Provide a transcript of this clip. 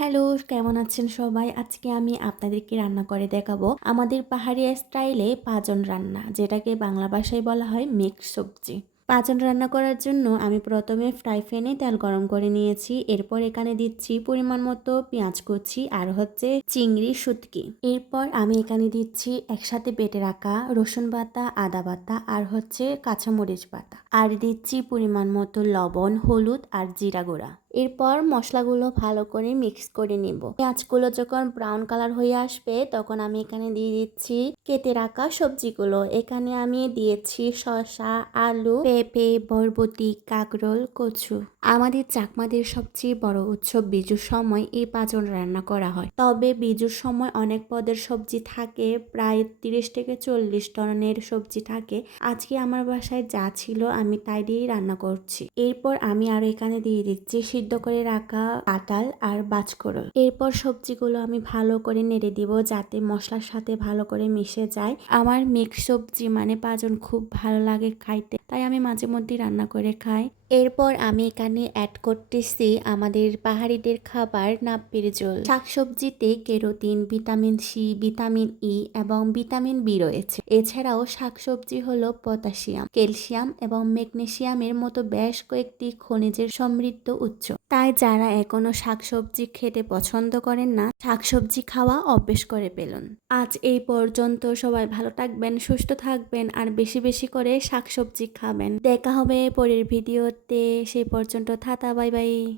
Hello, কেমন আছেন সবাই? আজকে আমি আপনাদেরকে রান্না করে দেখাবো আমাদের পাহাড়ি স্টাইলে পাজন রান্না, যেটাকে বাংলা ভাষায় বলা হয় মিক্স সবজি। পাজন রান্না করার জন্য আমি প্রথমে ফ্রাই প্যানে তেল গরম করে নিয়েছি, এরপর এখানে দিচ্ছি পরিমাণ মতো পেঁয়াজ কুচি আর হচ্ছে চিংড়ি শুটকি। এরপর আমি এখানে দিচ্ছি একসাথে বেটে রাখা রসুন বাটা, আদা বাটা আর হচ্ছে কাঁচামরিচ বাটা। আর দিচ্ছি পরিমাণ মতো লবণ, হলুদ আর জিরা গুঁড়া। এরপর মশলাগুলো ভালো করে মিক্স করে নিব। পেঁয়াজগুলো যখন ব্রাউন কালার হয়ে আসবে, তখন আমি এখানে দিয়ে দিচ্ছি কেটে রাখা সবজিগুলো। এখানে আমি দিয়েছি শসা, আলু, পেঁপে, বরবটি, কাকরোল, কচু। আমাদের চাকমাদের সবচেয়ে বড় উৎসব বিজুর সময় এই পাচন রান্না করা হয়। তবে বিজুর সময় অনেক পদের সবজি থাকে, প্রায় তিরিশ থেকে চল্লিশ টনের সবজি থাকে। আজকে আমার বাসায় যা ছিল আমি তাই দিয়েই রান্না করছি। এরপর আমি আরও এখানে দিয়ে দিচ্ছি সিদ্ধ করে রাখা কাঁটাল আর বাজকরল এরপর সবজিগুলো আমি ভালো করে নেড়ে দিব যাতে মশলার সাথে ভালো করে মিশে যায়। আমার মিক্স সবজি মানে পাজন খুব ভালো লাগে খাইতে, তাই আমি মাঝে মধ্যে রান্না করে খাই। এরপর আমি এখানে অ্যাড করতেছি আমাদের পাহাড়িদের খাবার নাপ্পির জল শাকসবজিতে carotene, vitamin C vitamin E এবং ভিটামিন বি রয়েছে। এছাড়াও শাকসবজি হল পটাশিয়াম, ক্যালসিয়াম এবং ম্যাগনেশিয়ামের মতো বেশ কয়েকটি খনিজের সমৃদ্ধ উৎস। তাই যারা এখনও শাকসবজি খেতে পছন্দ করেন না, শাকসবজি খাওয়া অভ্যেস করে পেলুন আজ এই পর্যন্ত সবাই ভালো থাকবেন, সুস্থ থাকবেন আর বেশি বেশি করে শাকসবজি খাবেন। দেখা হবে পরের ভিডিওতে। সেই পর্যন্ত থাতা, বাই বাই।